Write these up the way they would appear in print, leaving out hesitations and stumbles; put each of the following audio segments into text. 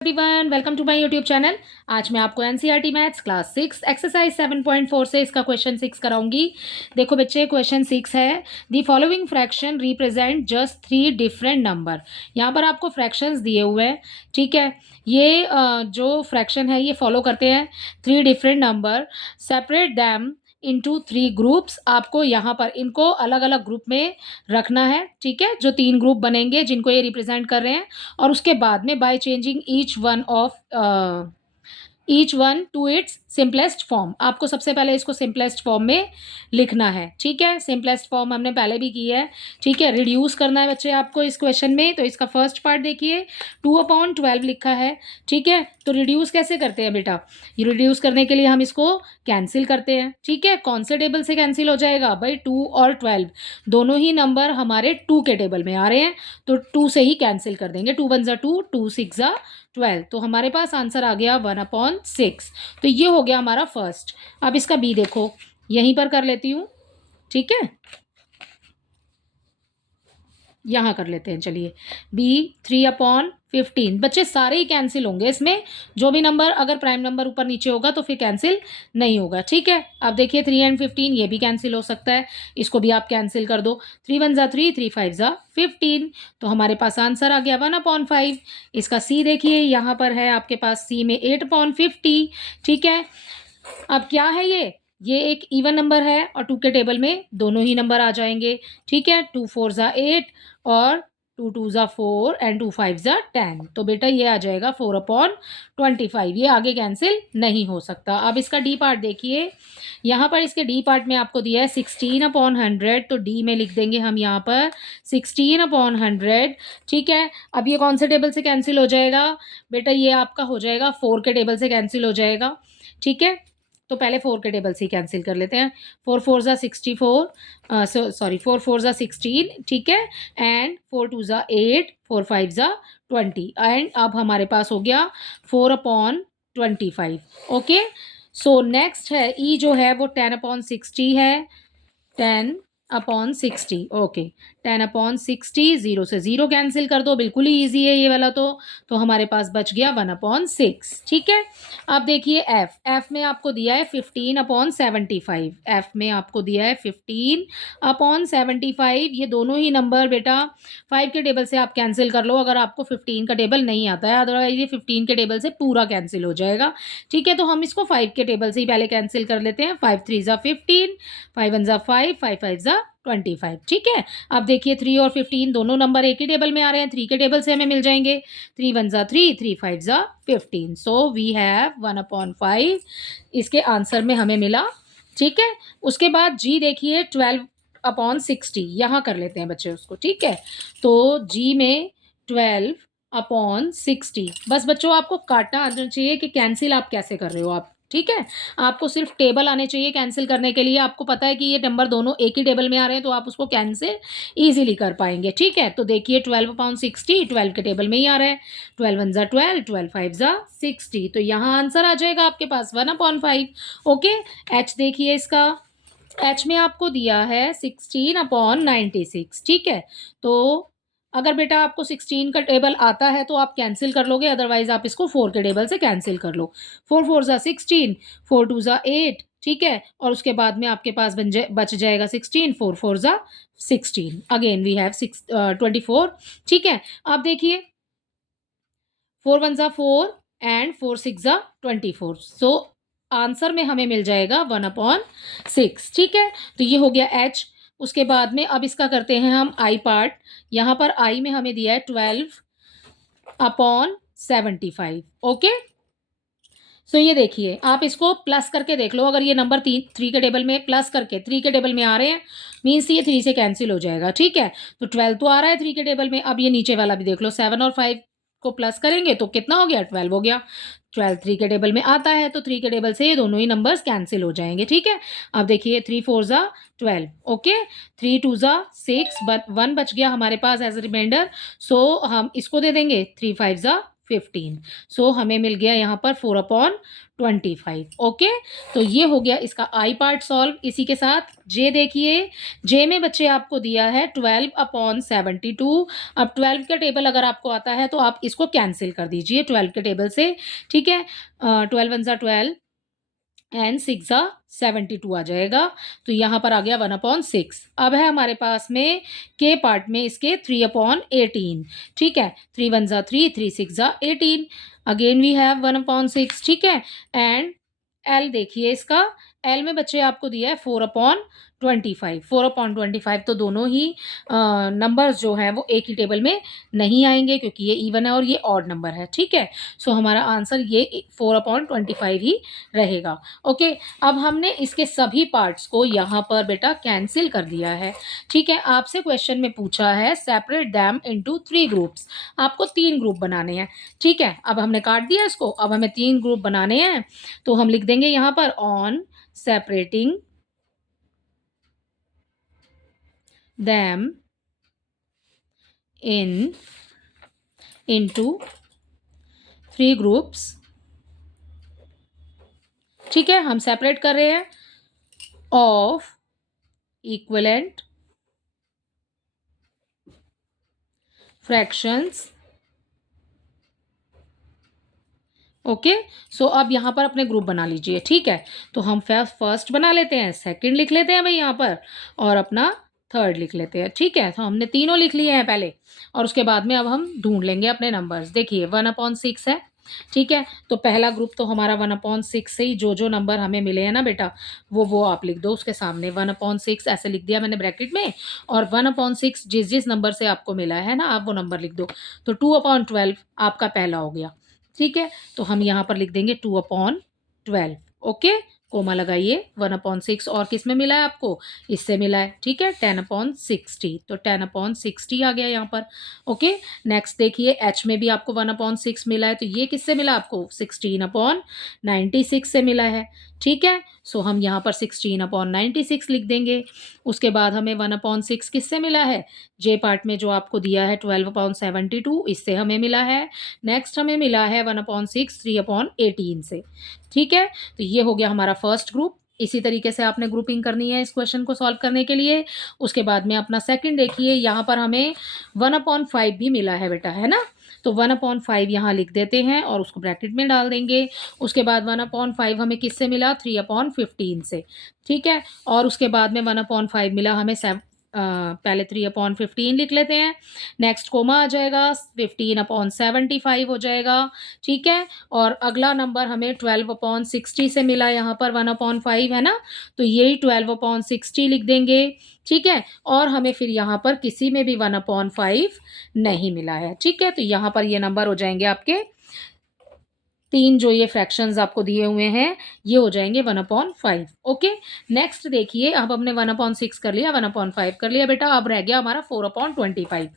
Everyone, welcome to my YouTube channel. आज मैं आपको एनसीईआरटी मैथ्स क्लास 6 एक्सरसाइज 7.4 से इसका क्वेश्चन 6 कराऊंगी। देखो बच्चे, क्वेश्चन 6 है the following fraction represent just 3 different number. यहाँ पर आपको फ्रैक्शंस दिए हुए हैं, ठीक है। ये जो फ्रैक्शन है ये फॉलो करते हैं 3 different number. Separate them into 3 groups. आपको यहाँ पर इनको अलग अलग ग्रुप में रखना है, ठीक है। जो 3 ग्रुप बनेंगे जिनको ये रिप्रेजेंट कर रहे हैं, और उसके बाद में by changing each one two it's simplest form. आपको सबसे पहले इसको सिंपलेस्ट फॉर्म में लिखना है, ठीक है। सिंपलेस्ट फॉर्म हमने पहले भी की है, ठीक है। रिड्यूस करना है बच्चे आपको इस क्वेश्चन में। तो इसका फर्स्ट पार्ट देखिए, 2/12 लिखा है, ठीक है। तो रिड्यूस कैसे करते हैं बेटा? ये रिड्यूस करने के लिए हम इसको कैंसिल करते हैं, ठीक है। कौन से टेबल से कैंसिल हो जाएगा भाई? 2 और 12 दोनों ही नंबर हमारे 2 के टेबल में आ रहे हैं, तो 2 से ही कैंसिल कर देंगे। 2 1 2, 2 6 12। तो हमारे पास आंसर आ गया 1/6। तो ये हो गया हमारा फर्स्ट। अब इसका बी देखो, यहीं पर कर लेती हूँ, ठीक है। यहाँ कर लेते हैं, चलिए। बी 3/15। बच्चे सारे ही कैंसिल होंगे इसमें। जो भी नंबर अगर प्राइम नंबर ऊपर नीचे होगा तो फिर कैंसिल नहीं होगा, ठीक है। अब देखिए 3 and 15 ये भी कैंसिल हो सकता है, इसको भी आप कैंसिल कर दो। 3 1 3, 3 5 15। तो हमारे पास आंसर आ गया 1/5। इसका सी देखिए, यहाँ पर है आपके पास सी में 8/50, ठीक है। अब क्या है ये एक इवन नंबर है और 2 के टेबल में दोनों ही नंबर आ जाएंगे, ठीक है। 2 4 8 और 2 2 4 एंड 2 5 10। तो बेटा ये आ जाएगा 4/25। ये आगे कैंसिल नहीं हो सकता। अब इसका डी पार्ट देखिए, यहाँ पर इसके डी पार्ट में आपको दिया है 16/100। तो डी में लिख देंगे हम यहाँ पर 16/100, ठीक है। अब ये कौन से टेबल से कैंसिल हो जाएगा बेटा? ये आपका हो जाएगा 4 के टेबल से कैंसिल हो जाएगा, ठीक है। तो पहले 4 के टेबल से ही कैंसिल कर लेते हैं। 4 4 64, सॉरी 4 4 16, ठीक है। एंड 4 2 8, 4 5 20। एंड अब हमारे पास हो गया 4/25। ओके। सो नेक्स्ट है ई, जो है वो 10/60 है। 10/60, ओके। 10/60, 0 से 0 कैंसिल कर दो, बिल्कुल ही ईजी है ये वाला। तो हमारे पास बच गया 1/6, ठीक है। अब देखिए एफ में आपको दिया है 15/75। एफ में आपको दिया है 15/75। ये दोनों ही नंबर बेटा 5 के टेबल से आप कैंसिल कर लो, अगर आपको 15 का टेबल नहीं आता है। अदरवाइज ये 15 के टेबल से पूरा कैंसिल हो जाएगा, ठीक है। तो हम इसको 5 के टेबल से ही पहले कैंसिल कर लेते हैं। 5 3 15, 5 1 5, 5 5 25, ठीक है। अब देखिए 3 और 15 दोनों नंबर एक ही टेबल में आ रहे हैं, 3 के टेबल से हमें मिल जाएंगे। 3 1 3, 3 5 15। सो वी हैव 1/5 इसके आंसर में हमें मिला, ठीक है। उसके बाद जी देखिए 12/60। यहाँ कर लेते हैं बच्चे उसको, ठीक है। तो जी में 12/60। बस बच्चों आपको काटना आना चाहिए कि कैंसिल आप कैसे कर रहे हो आप, ठीक है। आपको सिर्फ टेबल आने चाहिए कैंसिल करने के लिए। आपको पता है कि ये नंबर दोनों एक ही टेबल में आ रहे हैं, तो आप उसको कैंसिल ईजिली कर पाएंगे, ठीक है। तो देखिए 12/60 12 के टेबल में ही आ रहा है। 12 1 12, 12 5 60। तो यहाँ आंसर आ जाएगा आपके पास 1/5। ओके। एच देखिए, इसका एच में आपको दिया है 16/96, ठीक है। तो अगर बेटा आपको 16 का टेबल आता है तो आप कैंसिल कर लोगे, अदरवाइज आप इसको 4 के टेबल से कैंसिल कर लो। 4 4 16, 4 2 8, ठीक है। और उसके बाद में आपके पास बच जाएगा 16, 4 4 16। अगेन वी हैव 24, ठीक है। अब देखिए 4 1 4 एंड 4 6 24। सो आंसर में हमें मिल जाएगा 1/6, ठीक है। तो ये हो गया एच। उसके बाद में अब इसका करते हैं हम आई पार्ट। यहाँ पर आई में हमें दिया है 12/75, ओके। सो ये देखिए, आप इसको प्लस करके देख लो। अगर ये नंबर 3 के टेबल में प्लस करके 3 के टेबल में आ रहे हैं, मीन्स ये 3 से कैंसिल हो जाएगा, ठीक है। तो 12 तो आ रहा है 3 के टेबल में। अब ये नीचे वाला भी देख लो, 7 और 5 को प्लस करेंगे तो कितना हो गया? 12 हो गया। 12 3 के टेबल में आता है, तो 3 के टेबल से ये दोनों ही नंबर्स कैंसिल हो जाएंगे, ठीक है। अब देखिए 3 4 12, ओके। 3 2 6, बट 1 बच गया हमारे पास एज रिमाइंडर। सो हम इसको दे देंगे 3 5 15। सो हमें मिल गया यहाँ पर 4/25। ओके, तो ये हो गया इसका आई पार्ट सॉल्व। इसी के साथ जे देखिए, जे में बच्चे आपको दिया है 12/72। अब 12 का टेबल अगर आपको आता है तो आप इसको कैंसिल कर दीजिए 12 के टेबल से, ठीक है। 12 वन ज़ा 12 एंड 6 ज़ा 72 आ जाएगा। तो यहाँ पर आ गया 1/6। अब है हमारे पास में के पार्ट में इसके 3/18, ठीक है। 3 वन ज़ा 3, 3 6 ज़ा 18। अगेन वी हैव 1/6, ठीक है। एंड एल देखिए इसका, एल में बच्चे आपको दिया है 4/25। 4/25 तो दोनों ही नंबर्स जो हैं वो एक ही टेबल में नहीं आएंगे क्योंकि ये इवन है और ये ऑड नंबर है, ठीक है। सो हमारा आंसर ये 4/25 ही रहेगा। ओके, अब हमने इसके सभी पार्ट्स को यहाँ पर बेटा कैंसिल कर दिया है, ठीक है। आपसे क्वेश्चन में पूछा है सेपरेट दैम इनटू 3 ग्रुप्स, आपको 3 ग्रुप बनाने हैं, ठीक है। अब हमने काट दिया इसको, अब हमें 3 ग्रुप बनाने हैं। तो हम लिख देंगे यहाँ पर on separating them into 3 groups, ठीक है। हम सेपरेट कर रहे हैं ऑफ इक्विवेलेंट फ्रैक्शंस। ओके, सो अब यहाँ पर अपने ग्रुप बना लीजिए, ठीक है। तो हम फर्स्ट बना लेते हैं, सेकंड लिख लेते हैं भाई यहाँ पर, और अपना थर्ड लिख लेते हैं, ठीक है। तो हमने तीनों लिख लिए हैं पहले, और उसके बाद में अब हम ढूंढ लेंगे अपने नंबर्स। देखिए 1/6 है, ठीक है। तो पहला ग्रुप तो हमारा 1/6 से ही जो नंबर हमें मिले हैं ना बेटा, वो आप लिख दो उसके सामने। 1/6 ऐसे लिख दिया मैंने ब्रैकेट में, और 1/6 जिस नंबर से आपको मिला है ना, आप वो नंबर लिख दो। तो 2/12 आपका पहला हो गया, ठीक है। तो हम यहाँ पर लिख देंगे 2/12। ओके, कोमा लगाइए। 1/6 और किस में मिला है आपको, इससे मिला है, ठीक है। 10/60, तो 10/60 आ गया यहाँ पर। ओके, नेक्स्ट देखिए एच में भी आपको 1/6 मिला है, तो ये किससे मिला आपको, 16/96 से मिला है, ठीक है। सो हम यहाँ पर 16/96 लिख देंगे। उसके बाद हमें 1/6 किससे मिला है, जे पार्ट में जो आपको दिया है 12/72, इससे हमें मिला है। नेक्स्ट हमें मिला है 1/6 3/18 से, ठीक है। तो ये हो गया हमारा फर्स्ट ग्रुप। इसी तरीके से आपने ग्रुपिंग करनी है इस क्वेश्चन को सॉल्व करने के लिए। उसके बाद में अपना सेकंड देखिए, यहाँ पर हमें 1/5 भी मिला है बेटा, है ना। तो 1/5 यहाँ लिख देते हैं और उसको ब्रैकेट में डाल देंगे। उसके बाद 1/5 हमें किससे मिला, 3/15 से, ठीक है। और उसके बाद में 1/5 मिला हमें पहले 3/15 लिख लेते हैं। नेक्स्ट कोमा आ जाएगा, 15/75 हो जाएगा, ठीक है। और अगला नंबर हमें 12/60 से मिला, यहाँ पर 1/5 है ना, तो यही 12/60 लिख देंगे, ठीक है। और हमें फिर यहाँ पर किसी में भी 1/5 नहीं मिला है, ठीक है। तो यहाँ पर ये नंबर हो जाएंगे आपके 3, जो ये फ्रैक्शंस आपको दिए हुए हैं ये हो जाएंगे 1/5। ओके, नेक्स्ट देखिए, अब हमने 1/6 कर लिया, 1/5 कर लिया बेटा, अब रह गया हमारा 4/25।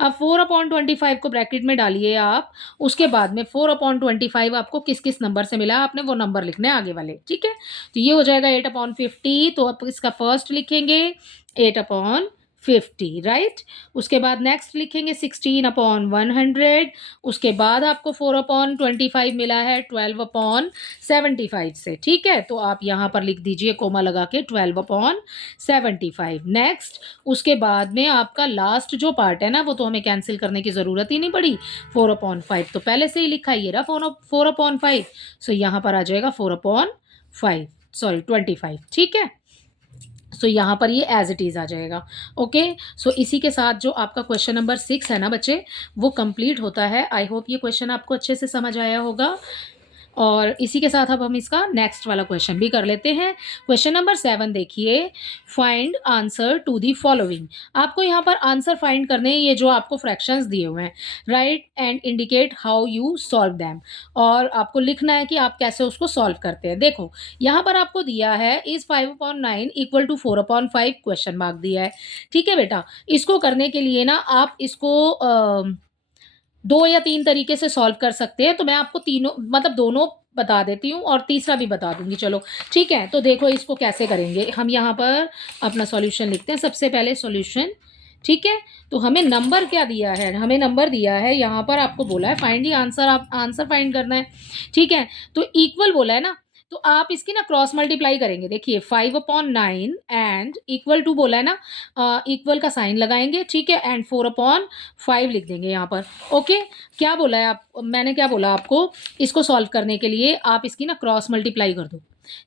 अब 4/25 को ब्रैकेट में डालिए आप। उसके बाद में 4/25 आपको किस किस नंबर से मिला, आपने वो नंबर लिखने हैं आगे वाले, ठीक है। तो ये हो जाएगा 8/50। तो आप इसका फर्स्ट लिखेंगे 8/50, राइट। उसके बाद नेक्स्ट लिखेंगे 16/100। उसके बाद आपको 4/25 मिला है 12/75 से, ठीक है। तो आप यहाँ पर लिख दीजिए कोमा लगा के 12/75। नेक्स्ट उसके बाद में आपका लास्ट जो पार्ट है ना, वो तो हमें कैंसिल करने की ज़रूरत ही नहीं पड़ी। 4/5 तो पहले से ही लिखा ही रहा, 4/5। सो यहाँ पर आ जाएगा 25, ठीक है। सो यहाँ पर ये एज इट इज़ आ जाएगा। ओके, सो इसी के साथ जो आपका क्वेश्चन नंबर 6 है ना बच्चे, वो कंप्लीट होता है। आई होप ये क्वेश्चन आपको अच्छे से समझ आया होगा। और इसी के साथ अब हम इसका नेक्स्ट वाला क्वेश्चन भी कर लेते हैं। क्वेश्चन नंबर 7 देखिए, find answer to the following. आपको यहाँ पर आंसर फाइंड करने हैं, ये जो आपको फ्रैक्शंस दिए हुए हैं, right, and indicate how you solve them. और आपको लिखना है कि आप कैसे उसको सॉल्व करते हैं। देखो यहाँ पर आपको दिया है is 5/9 equal to 4/5 question mark दिया है, ठीक है बेटा। इसको करने के लिए ना आप इसको 2 या 3 तरीके से सॉल्व कर सकते हैं। तो मैं आपको तीनों मतलब दोनों बता देती हूँ और तीसरा भी बता दूँगी, चलो ठीक है। तो देखो इसको कैसे करेंगे, हम यहाँ पर अपना सॉल्यूशन लिखते हैं। सबसे पहले सॉल्यूशन ठीक है, तो हमें नंबर क्या दिया है, हमें नंबर दिया है यहाँ पर, आपको बोला है फाइंड दी आंसर, आप आंसर फाइंड करना है। ठीक है, तो इक्वल बोला है ना, तो आप इसकी ना क्रॉस मल्टीप्लाई करेंगे। देखिए 5/9 एंड इक्वल टू बोला है ना, इक्वल का साइन लगाएंगे। ठीक है, एंड 4/5 लिख देंगे यहाँ पर। ओके, क्या बोला है आप, मैंने क्या बोला आपको, इसको सॉल्व करने के लिए आप इसकी ना क्रॉस मल्टीप्लाई कर दो।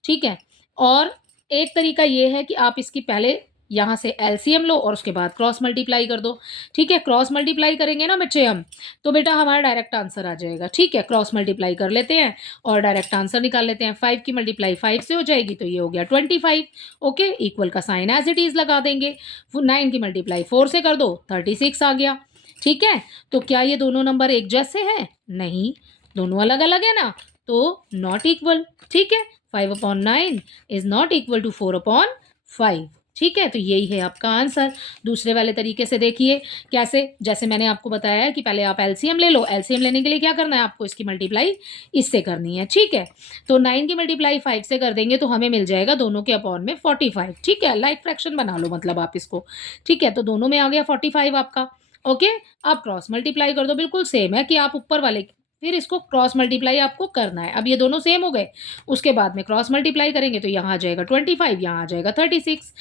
ठीक है, और एक तरीका ये है कि आप इसकी पहले यहाँ से एलसीएम लो और उसके बाद क्रॉस मल्टीप्लाई कर दो। ठीक है, क्रॉस मल्टीप्लाई करेंगे ना बच्चे हम, तो बेटा हमारा डायरेक्ट आंसर आ जाएगा। ठीक है, क्रॉस मल्टीप्लाई कर लेते हैं और डायरेक्ट आंसर निकाल लेते हैं। 5 की मल्टीप्लाई 5 से हो जाएगी तो ये हो गया 25। ओके, इक्वल का साइन एज इट इज लगा देंगे। 9 की मल्टीप्लाई 4 से कर दो, 36 आ गया। ठीक है, तो क्या ये दोनों नंबर एक जैसे हैं? नहीं, दोनों अलग अलग है ना, तो नॉट इक्वल। ठीक है, 5/9 इज नॉट इक्वल टू 4/5। ठीक है, तो यही है आपका आंसर। दूसरे वाले तरीके से देखिए कैसे, जैसे मैंने आपको बताया है कि पहले आप एलसीएम ले लो। एलसीएम लेने के लिए क्या करना है आपको, इसकी मल्टीप्लाई इससे करनी है। ठीक है, तो 9 की मल्टीप्लाई 5 से कर देंगे तो हमें मिल जाएगा दोनों के अपॉन में 45। ठीक है, लाइक फ्रैक्शन बना लो मतलब आप इसको। ठीक है, तो दोनों में आ गया 45 आपका। ओके, आप क्रॉस मल्टीप्लाई कर दो, बिल्कुल सेम है कि आप ऊपर वाले, फिर इसको क्रॉस मल्टीप्लाई आपको करना है। अब ये दोनों सेम हो गए, उसके बाद में क्रॉस मल्टीप्लाई करेंगे तो यहाँ आ जाएगा 25, यहाँ आ जाएगा 36।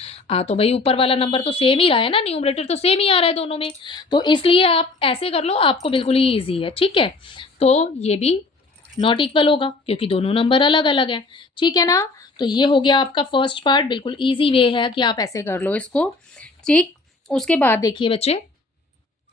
तो भाई ऊपर वाला नंबर तो सेम ही रहा है ना, न्यूमरेटर तो सेम ही आ रहा है दोनों में, तो इसलिए आप ऐसे कर लो, आपको बिल्कुल ही ईजी है। ठीक है, तो ये भी नॉट इक्वल होगा क्योंकि दोनों नंबर अलग अलग हैं। ठीक है ना, तो ये हो गया आपका फर्स्ट पार्ट, बिल्कुल ईजी वे है कि आप ऐसे कर लो इसको। ठीक, उसके बाद देखिए बच्चे,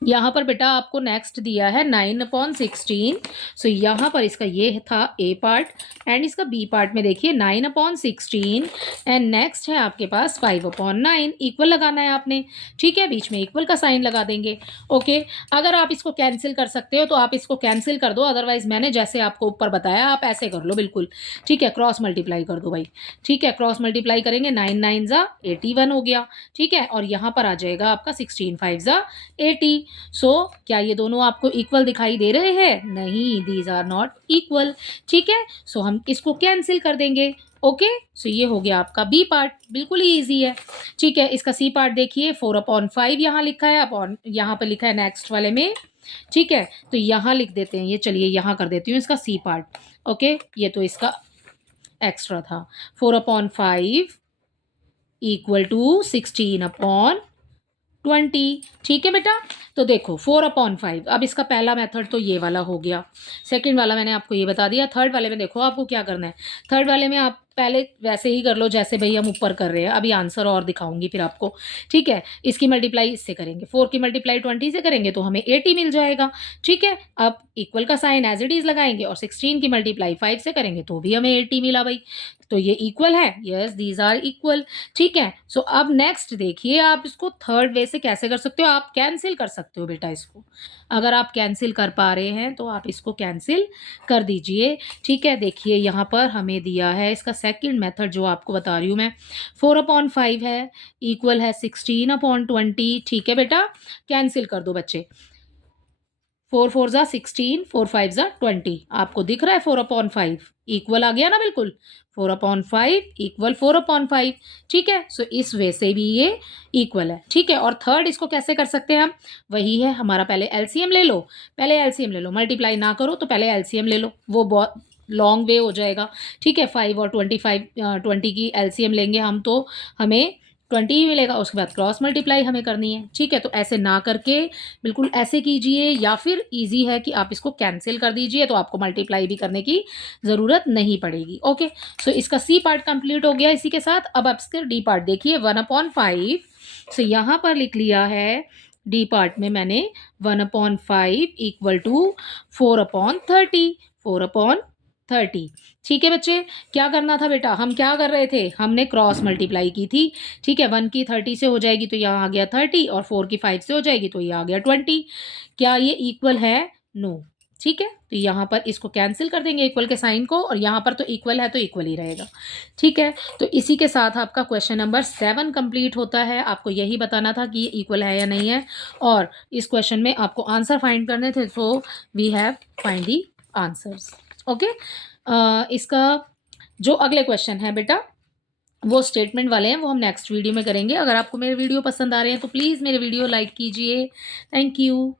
यहाँ पर बेटा आपको नेक्स्ट दिया है 9/16। सो यहाँ पर इसका ये था ए पार्ट, एंड इसका बी पार्ट में देखिए 9/16, एंड नेक्स्ट है आपके पास 5/9। इक्वल लगाना है आपने। ठीक है, बीच में इक्वल का साइन लगा देंगे। ओके, अगर आप इसको कैंसिल कर सकते हो तो आप इसको कैंसिल कर दो, अदरवाइज मैंने जैसे आपको ऊपर बताया आप ऐसे कर लो बिल्कुल। ठीक है, क्रॉस मल्टीप्लाई कर दो भाई। ठीक है, क्रॉस मल्टीप्लाई करेंगे, 9 9 ज़ा 81 हो गया। ठीक है, और यहाँ पर आ जाएगा आपका 16 5 ज़ा 80। सो क्या ये दोनों आपको इक्वल दिखाई दे रहे हैं? नहीं, दीज आर नॉट इक्वल। ठीक है, सो हम इसको कैंसिल कर देंगे। ओके, सो ये हो गया आपका बी पार्ट, बिल्कुल ही ईजी है। ठीक है, इसका सी पार्ट देखिए 4/5 यहाँ लिखा है, अपॉन यहाँ पर लिखा है नेक्स्ट वाले में। ठीक है, तो यहाँ लिख देते हैं, ये चलिए यहाँ कर देती हूँ इसका सी पार्ट। ओके, ये तो इसका एक्स्ट्रा था। 4/5 इक्वल टू 16/20। ठीक है बेटा, तो देखो 4/5, अब इसका पहला मेथड तो ये वाला हो गया। सेकंड वाला मैंने आपको ये बता दिया। थर्ड वाले में देखो आपको क्या करना है। थर्ड वाले में आप पहले वैसे ही कर लो जैसे भाई हम ऊपर कर रहे हैं, अभी आंसर और दिखाऊंगी फिर आपको। ठीक है, इसकी मल्टीप्लाई इससे करेंगे, 4 की मल्टीप्लाई 20 से करेंगे तो हमें 80 मिल जाएगा। ठीक है, अब इक्वल का साइन एज इट इज लगाएंगे और 16 की मल्टीप्लाई 5 से करेंगे तो भी हमें 80 मिला भाई। तो ये इक्वल है, यस दीज आर इक्वल। ठीक है, सो अब नेक्स्ट देखिए आप इसको थर्ड वे से कैसे कर सकते हो, आप कैंसिल कर सकते हो बेटा इसको। अगर आप कैंसिल कर पा रहे हैं तो आप इसको कैंसिल कर दीजिए। ठीक है, देखिए यहाँ पर हमें दिया है इसका सेकंड मेथड जो आपको बता रही हूँ मैं, 4/5 है, इक्वल है 16/20। ठीक है बेटा, कैंसिल कर दो बच्चे। 4 4 ज़ा 16, 4 5 ज़ा 20। आपको दिख रहा है 4/5 इक्वल आ गया ना, बिल्कुल 4/5 इक्वल 4/5। ठीक है, सो इस वे से भी ये इक्वल है। ठीक है, और थर्ड इसको कैसे कर सकते हैं हम, वही है हमारा, पहले एलसीएम ले लो। पहले एलसीएम ले लो, मल्टीप्लाई ना करो तो पहले एलसीएम ले लो, वो बहुत लॉन्ग वे हो जाएगा। ठीक है, 5 और 25 20 की एलसीएम लेंगे हम तो हमें 20 ही मिलेगा। उसके बाद क्रॉस मल्टीप्लाई हमें करनी है। ठीक है, तो ऐसे ना करके बिल्कुल ऐसे कीजिए, या फिर ईजी है कि आप इसको कैंसिल कर दीजिए तो आपको मल्टीप्लाई भी करने की ज़रूरत नहीं पड़ेगी। ओके, सो इसका सी पार्ट कंप्लीट हो गया इसी के साथ। अब आप इसके डी पार्ट देखिए, 1/5। सो यहाँ पर लिख लिया है डी पार्ट में मैंने 1/5 इक्वल टू 4/30, 4/30। ठीक है बच्चे, क्या करना था बेटा, हम क्या कर रहे थे, हमने क्रॉस मल्टीप्लाई की थी। ठीक है, 1 की 30 से हो जाएगी तो यहाँ आ गया 30, और 4 की 5 से हो जाएगी तो ये आ गया 20। क्या ये इक्वल है? नो। ठीक है, तो यहाँ पर इसको कैंसिल कर देंगे इक्वल के साइन को, और यहाँ पर तो इक्वल है तो इक्वल ही रहेगा। ठीक है, तो इसी के साथ आपका क्वेश्चन नंबर 7 कंप्लीट होता है। आपको यही बताना था कि ये इक्वल है या नहीं है, और इस क्वेश्चन में आपको आंसर फाइंड करने थे, so we have find the answers. Okay, इसका जो अगले क्वेश्चन है बेटा, वो स्टेटमेंट वाले हैं, वो हम नेक्स्ट वीडियो में करेंगे। अगर आपको मेरे वीडियो पसंद आ रहे हैं तो प्लीज़ मेरे वीडियो लाइक कीजिए। Thank you.